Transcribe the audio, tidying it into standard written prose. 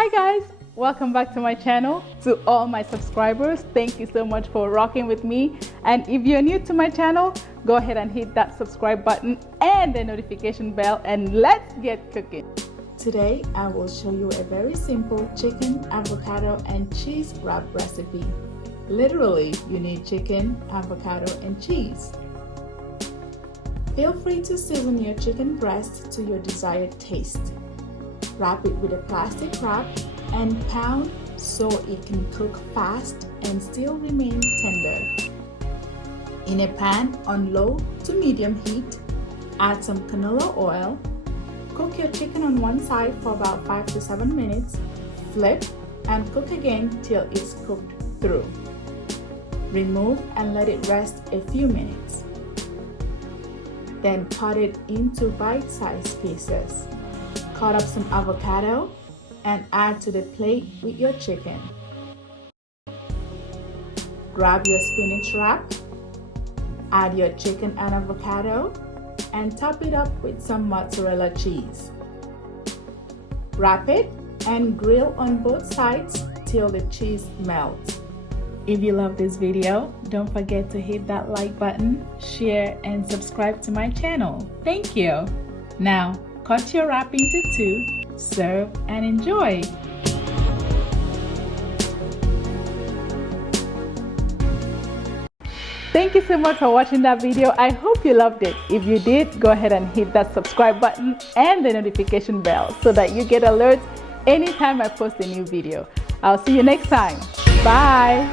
Hi guys, welcome back to my channel. To all my subscribers, thank you so much for rocking with me. And if you're new to my channel, go ahead and hit that subscribe button and the notification bell, and let's get cooking. Today I will show you a very simple chicken, avocado and cheese wrap recipe. Literally, you need chicken, avocado and cheese. Feel free to season your chicken breast to your desired taste. Wrap it with a plastic wrap and pound so it can cook fast and still remain tender. In a pan on low to medium heat, add some canola oil. Cook your chicken on one side for about 5 to 7 minutes. Flip and cook again till it's cooked through. Remove and let it rest a few minutes. Then cut it into bite-sized pieces. Cut up some avocado and add to the plate with your chicken. Grab your spinach wrap, add your chicken and avocado, and top it up with some mozzarella cheese. Wrap it and grill on both sides till the cheese melts. If you love this video, don't forget to hit that like button, share, and subscribe to my channel. Thank you. Now, cut your wrap into two, serve and enjoy. Thank you so much for watching that video. I hope you loved it. If you did, go ahead and hit that subscribe button and the notification bell so that you get alerts anytime I post a new video. I'll see you next time. Bye.